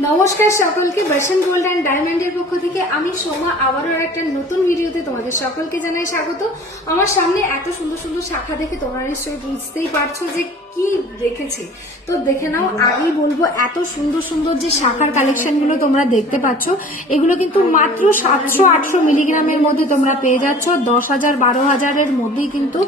নমস্কার সকলকে, বর্ষণ গোল্ড অ্যান্ড ডায়মন্ডের পক্ষ থেকে আমি সোমা আবারও একটা নতুন ভিডিওতে তোমাদের সকলকে জানাই স্বাগত। আমার সামনে এত সুন্দর সুন্দর শাখা দেখে তোমরা নিশ্চয়ই বুঝতেই পারছো যে কি রেখেছি। তো দেখে নাও। আগেই বলবো, এত সুন্দর সুন্দর যে শাখার কালেকশন গুলো তোমরা দেখতে পাচ্ছ, এগুলো কিন্তু মাত্র 700-800 মিলিগ্রামের মধ্যে তোমরা পেয়ে যাচ্ছ। 10,000 12,000-এর মধ্যেই কিন্তু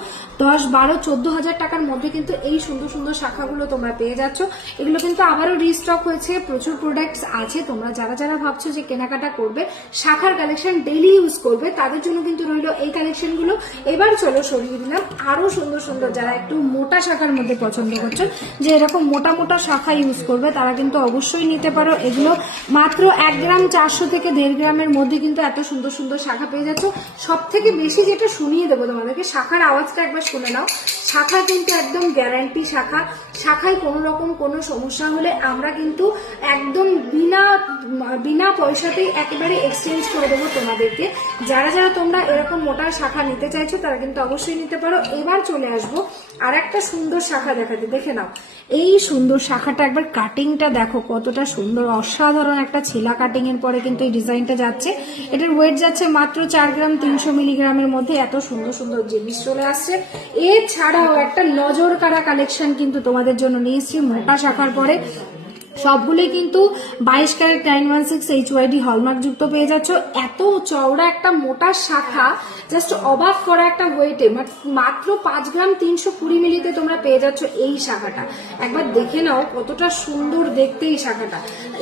10, 12, 14,000 টাকার মধ্যে কিন্তু এই সুন্দর সুন্দর শাখাগুলো তোমরা পেয়ে যাচ্ছ। এগুলো কিন্তু আবারও রিস্টক হয়েছে, প্রচুর প্রোডাক্টস আছে। তোমরা যারা যারা ভাবছো যে কেনাকাটা করবে, শাখার কালেকশন ডেইলি ইউজ করবে, তাদের জন্য কিন্তু রইলো এই কালেকশন গুলো। এবার চলো সরিয়ে দিলাম আরো সুন্দর সুন্দর, যারা একটু মোটা শাখার মধ্যে পছন্দ করছো, যে এরকম মোটা মোটা শাখা ইউজ করবে, তারা কিন্তু অবশ্যই নিতে পারো। এগুলো মাত্র 1 গ্রাম 400 থেকে 1.5 গ্রামের মধ্যে কিন্তু এত সুন্দর সুন্দর শাখা পেয়ে যাচ্ছ। সব থেকে বেশি যেটা শুনিয়ে দেবো তোমাদেরকে, শাখার আওয়াজটা একবার শুনে নাও। শাখা কিন্তু একদম গ্যারান্টি শাখা। শাখায় কোনো রকম কোনো সমস্যা হলে আমরা কিন্তু একদম বিনা পয়সাতেই একেবারে এক্সচেঞ্জ করে দেবো তোমাদেরকে। যারা যারা তোমরা এরকম মোটা শাখা নিতে চাইছো, তারা কিন্তু অবশ্যই নিতে পারো। এবার চলে আসবো আর একটা সুন্দর শাখা দেখাতে। দেখে নাও এই সুন্দর শাখাটা, একবার কাটিংটা দেখো কতটা সুন্দর, অসাধারণ একটা ছিলা কাটিং এর পরে কিন্তু এই ডিজাইনটা যাচ্ছে। এটার ওয়েট যাচ্ছে মাত্র 4 গ্রাম 300 মিলিগ্রামের মধ্যে। এত সুন্দর সুন্দর জিনিস চলে আসছে। এছাড়াও একটা নজর কাড়া কালেকশন কিন্তু তোমাদের জন্য নিয়ে এসেছি মোটা শাখার পরে। সবগুলোই কিন্তু 22 ক্যারেট 916 HYD হলমার্ক যুক্ত পেয়ে যাচ্ছ। এত চওড়া একটা মোটা শাখা, জাস্ট অবাক করা একটা ওয়েটে, মাত্র 5 গ্রাম 320 মিলিতে তোমরা পেয়ে যাচ্ছ এই শাখাটা। একবার দেখে নাও কতটা সুন্দর দেখতে এই শাখাটা।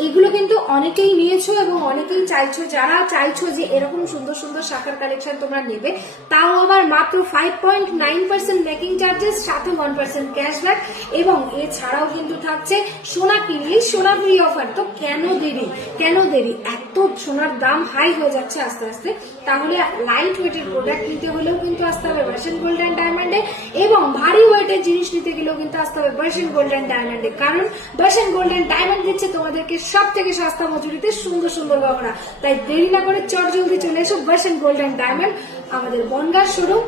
এগুলো কিন্তু অনেকেই নিয়েছো এবং অনেকেই চাইছো, যারা চাইছো যে এরকম সুন্দর সুন্দর শাখার কালেকশন তোমরা নেবে, তাও আবার মাত্র 5.9% মেকিং চার্জেস, সাথে 1% ক্যাশব্যাক, এবং এছাড়াও কিন্তু থাকছে সোনা কিনলে সোনা ফ্রি অফার। তো কেন দেরি, এত সোনার দাম হাই হয়ে যাচ্ছে আস্তে আস্তে, তাহলে লাইট ওয়েটের প্রোডাক্ট নিতে হলেও কিন্তু আসতে হবে বর্ষণ গোল্ড অ্যান্ড ডায়মন্ডে, এবং ভারী ওয়েটের জিনিস নিতে গেলেও কিন্তু আসতে হবে বর্ষণ গোল্ড অ্যান্ড ডায়মন্ডে। কারণ বর্ষণ গোল্ড অ্যান্ড ডায়মন্ড দিচ্ছে তোমাদেরকে সব থেকে সস্তা মজুরিতে সুন্দর সুন্দর গহনা। তাই দেরি না করে চট জলদি চলে এসো বর্ষণ গোল্ড অ্যান্ড ডায়মন্ড, আমাদের Bongaon showroom,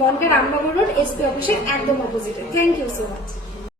Bongaon Ramnagar road, SP অফিসের একদম অপোজিটে। Thank you so much.